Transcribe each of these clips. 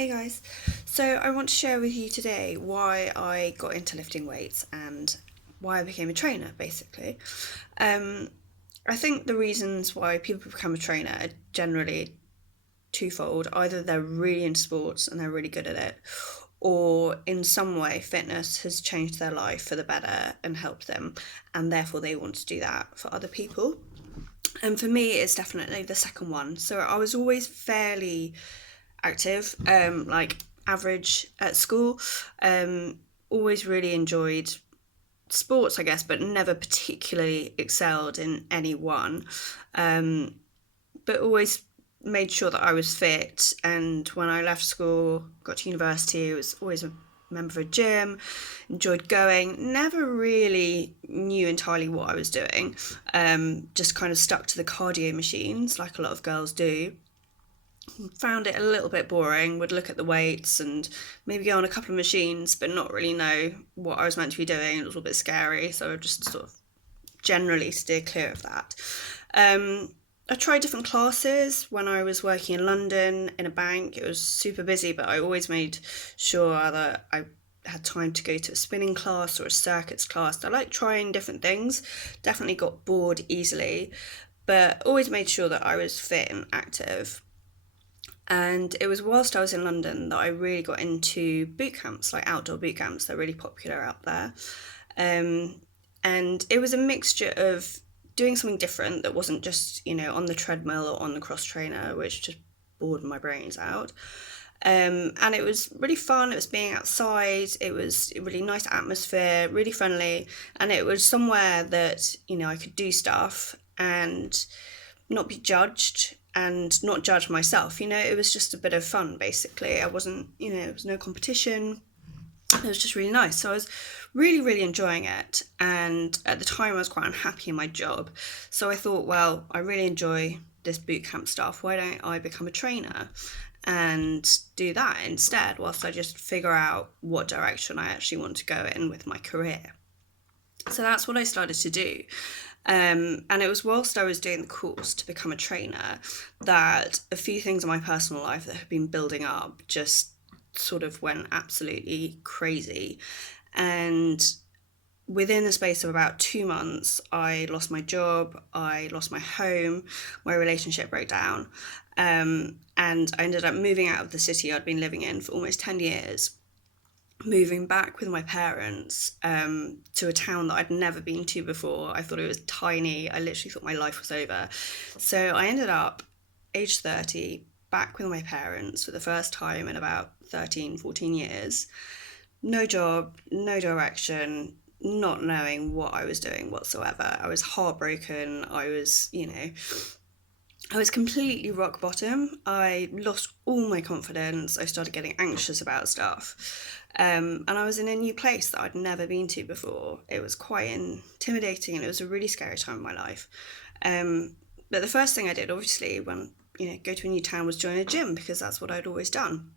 Hey guys, so I want to share with you today why I got into lifting weights and why I became a trainer, basically. Um, I think the reasons why people become a trainer are generally twofold. Either they're really into sports and they're really good at it, or in some way fitness has changed their life for the better and helped them, and therefore they want to do that for other people. And for me, it's definitely the second one. So I was always fairly active, like average at school. Always really enjoyed sports, I guess, but never particularly excelled in any one. Um, but always made sure that I was fit. And when I left school, got to university, I was always a member of a gym, enjoyed going, never really knew entirely what I was doing. Just kind of stuck to the cardio machines like a lot of girls do. Found it a little bit boring, would look at the weights and maybe go on a couple of machines, but not really know what I was meant to be doing. It was a little bit scary, so I just sort of generally steer clear of that. I tried different classes when I was working in London in a bank. It was super busy, but I always made sure that I had time to go to a spinning class or a circuits class. I like trying different things. Definitely got bored easily, but always made sure that I was fit and active. And it was whilst I was in London that I really got into boot camps, like outdoor boot camps. They're really popular out there. Um, and it was a mixture of doing something different that wasn't just, on the treadmill or on the cross trainer, which just bored my brains out. And it was really fun. It was being outside. It was a really nice atmosphere, really friendly. And it was somewhere that, I could do stuff and not be judged and not judge myself. It was just a bit of fun, basically. I wasn't, it was no competition. It was just really nice. So I was really, really enjoying it. And at the time, I was quite unhappy in my job. So I thought, well, I really enjoy this boot camp stuff. Why don't I become a trainer and do that instead, whilst I just figure out what direction I actually want to go in with my career? So that's what I started to do. And it was whilst I was doing the course to become a trainer that a few things in my personal life that had been building up just sort of went absolutely crazy. And within the space of about 2 months, I lost my job, I lost my home, my relationship broke down. And I ended up moving out of the city I'd been living in for almost 10 years, moving back with my parents to a town that I'd never been to before. I thought it was tiny. I literally thought my life was over. So I ended up, age 30, back with my parents for the first time in about 13, 14 years. No job, no direction, not knowing what I was doing whatsoever. I was heartbroken. I was completely rock bottom. I lost all my confidence. I started getting anxious about stuff. And I was in a new place that I'd never been to before. It was quite intimidating and it was a really scary time in my life. But the first thing I did, obviously, when go to a new town was join a gym because that's what I'd always done.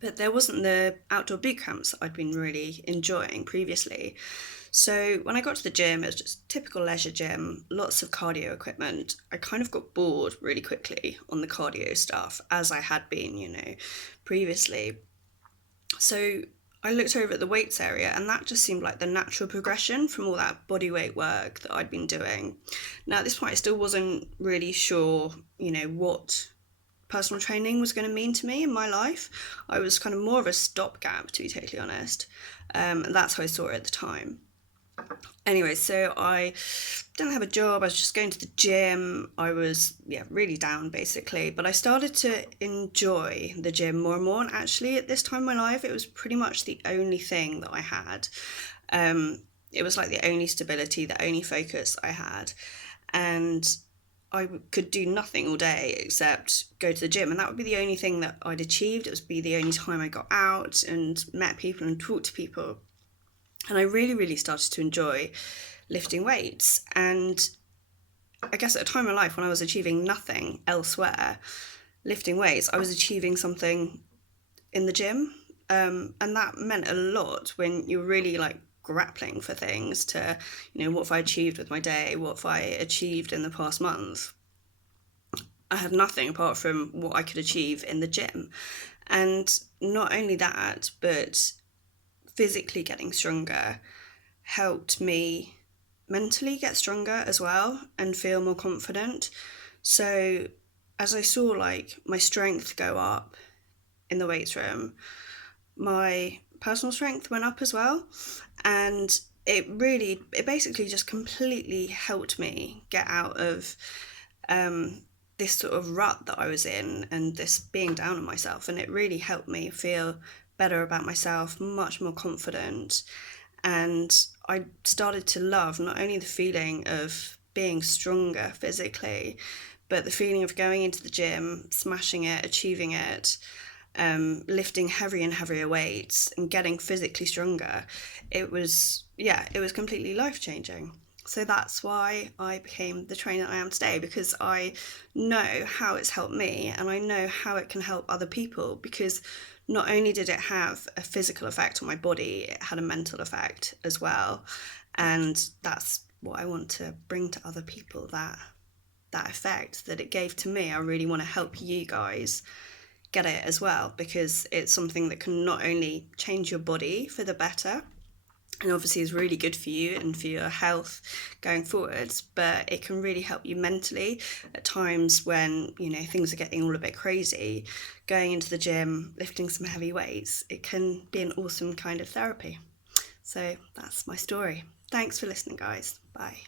But there wasn't the outdoor boot camps that I'd been really enjoying previously. So when I got to the gym, it was just typical leisure gym, lots of cardio equipment. I kind of got bored really quickly on the cardio stuff, as I had been, previously. So I looked over at the weights area, and that just seemed like the natural progression from all that body weight work that I'd been doing. Now, at this point, I still wasn't really sure, what personal training was going to mean to me in my life. I was kind of more of a stopgap, to be totally honest. And that's how I saw it at the time. Anyway, so I didn't have a job. I was just going to the gym. I was, really down basically. But I started to enjoy the gym more and more. And actually, at this time in my life, it was pretty much the only thing that I had. It was like the only stability, the only focus I had. And I could do nothing all day except go to the gym, and that would be the only thing that I'd achieved. It would be the only time I got out and met people and talked to people. And I really, really started to enjoy lifting weights. And I guess at a time in life when I was achieving nothing elsewhere, lifting weights, I was achieving something in the gym. And that meant a lot when you're really like grappling for things to, what have I achieved with my day? What have I achieved in the past month? I had nothing apart from what I could achieve in the gym. And not only that, but physically getting stronger helped me mentally get stronger as well and feel more confident. So as I saw like my strength go up in the weights room, my personal strength went up as well. And it basically just completely helped me get out of this sort of rut that I was in and this being down on myself. And it really helped me feel better about myself, much more confident. And I started to love not only the feeling of being stronger physically, but the feeling of going into the gym, smashing it, achieving it, lifting heavier and heavier weights and getting physically stronger. It was completely life changing. So that's why I became the trainer I am today, because I know how it's helped me and I know how it can help other people, because not only did it have a physical effect on my body, it had a mental effect as well. And that's what I want to bring to other people, that effect that it gave to me. I really want to help you guys get it as well, because it's something that can not only change your body for the better and obviously is really good for you and for your health going forwards, but it can really help you mentally at times when, you know, things are getting all a bit crazy. Going into the gym, lifting some heavy weights, it can be an awesome kind of therapy. So that's my story. Thanks for listening, guys. Bye.